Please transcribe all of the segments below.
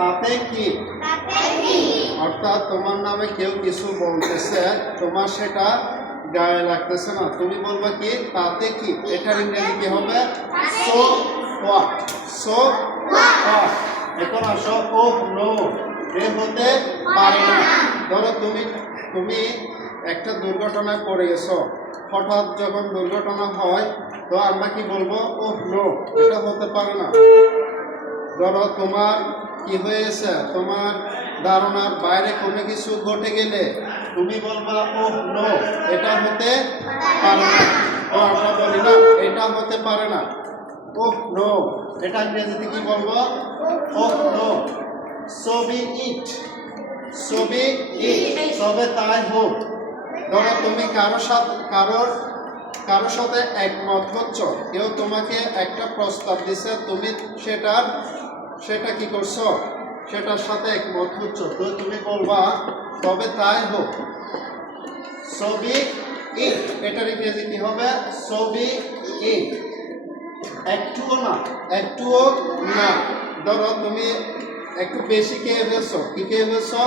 তাতে কি অর্থাৎ তোমার নামে কেউ কিছু বলতেছে, তোমার সেটা গায়ে লাগতেছে না, তুমি বলবা কি তাতে কি। এটার ইংরেজি কি হবে? So what. So what. এখন আসো ও নো, এ হতে পারে না। ধরো তুমি একটা দুর্ঘটনায় পড়ে গেছো, হঠাৎ যখন দুর্ঘটনা হয় তো আমরা কি বলবো? ও নো, এটা হতে পারে না। ধরো তোমার কি হয়েছে, তোমার ধারণার বাইরে কোনো কিছু ঘটে গেলে তুমি বলবা ও নো, এটা হতে পারে না। ও আমরা বলি না এটা হতে পারে না, ও নো। এটা ইংরেজিতে কি বলবো? ও নো। সো বি ইট। সো বি ইট, তবে তাই হোক। ধরো তুমি কারোর সাথে একমত হচ্ছ, কেউ তোমাকে একটা প্রস্তাব দিছে, তুমি সেটা কি করছো? সেটার সাথে একমত হচ্ছ, তো তুমি বলবা তবে তাই হোক। সো বি ইট, এটার ইংরেজি কি হবে? সো বি ইট। একটুও না, একটুও না। ধরো তুমি একটু বেশি খেয়ে ফেলছো, কি খেয়ে ফেলছো?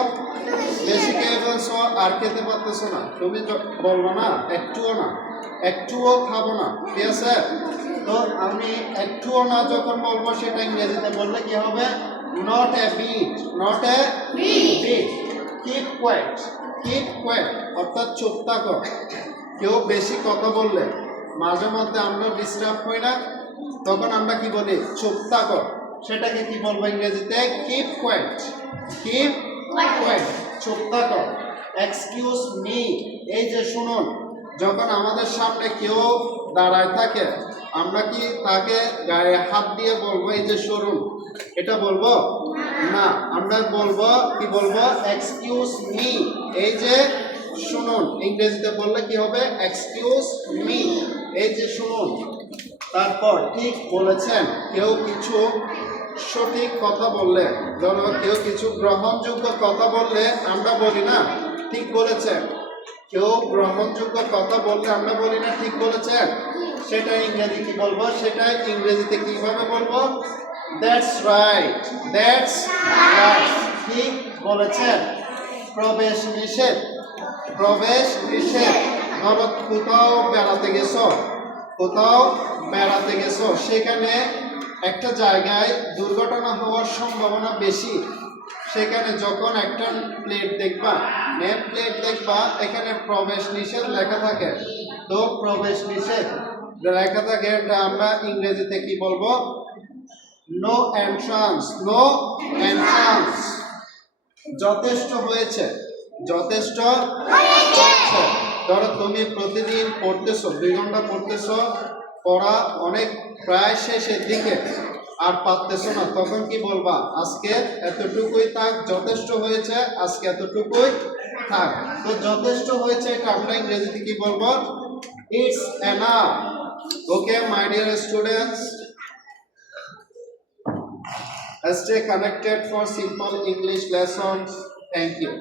বেশি খেয়ে ফেলছো আর খেতে পারতেছো না, তুমি বলবো না একটুও না, একটুও খাবো না, ঠিক আছে? তো আমি একটুও না যখন বলবো সেটা ইংরেজিতে বললে কি হবে? Not a bit. Not a bit. Keep quiet. Keep quiet অর্থাৎ চুপ থাকো। কেউ বেশি কথা বললে মাঝে মধ্যে আমরা ডিস্টার্ব হই না, তখন আমরা কি বলি? চুপ থাকো। সেটাকে কি বলবো ইংরেজিতে? Keep quiet. কিপ কোয়েট, চুপ থাকো। এক্সকিউজ মি, এই যে শুনুন, যখন আমাদের সামনে কেউ দাঁড়ায় থাকে আমরা কি তাকে গায়ে হাত দিয়ে বলবো এই যে শুনুন, এটা বলবো না। আমরা বলবো কি বলবো? এক্সকিউজ মি, এই যে শুনুন। ইংরেজিতে বললে কি হবে? এক্সকিউজ মি, এই যে শুনুন। তারপর ঠিক বলেছেন, কেউ কিছু সঠিক কথা বললে, ধরো কেউ কিছু গ্রহণযোগ্য কথা বললে আমরা বলি না ঠিক বলেছেন। কেউ গ্রহণযোগ্য কথা বললে আমরা বলি না ঠিক বলেছেন। সেটা ইংরেজি কি বলবো? সেটা ইংরেজিতে কিভাবে বলবো? That's right. দ্যাটস রাইট, ঠিক বলেছেন। প্রবেশ নিষেধ। প্রবেশ নিষেধ। ধরো কোথাও বেড়াতে গেছো, সেখানে একটা জায়গায় দুর্ঘটনা হওয়ার সম্ভাবনা বেশি। সেখানে যখন একটা প্লেট দেখবা, নেম প্লেট দেখবা, এখানে প্রবেশ নিষেধ লেখা থাকে। তো প্রবেশ নিষেধ লেখা থাকে, এটা আমরা ইংরেজিতে কি বলবো? No entrance. No entrance. যথেষ্ট হয়েছে। যথেষ্ট হয়েছে। ধরো তুমি প্রতিদিন পড়তেছো, 2 ঘন্টা পড়তেছো, পড়া অনেক প্রায় শেষের দিকে, আর পারতেছো না, তখন কি বলবা? আজকে এতটুকুই থাক, যথেষ্ট হয়েছে, আজকে এতটুকুই থাক। তো যথেষ্ট হয়েছে এটা আমরা ইংরেজিতে কি বলবো? It's enough. Okay my dear students, stay connected for simple English lessons. Thank you.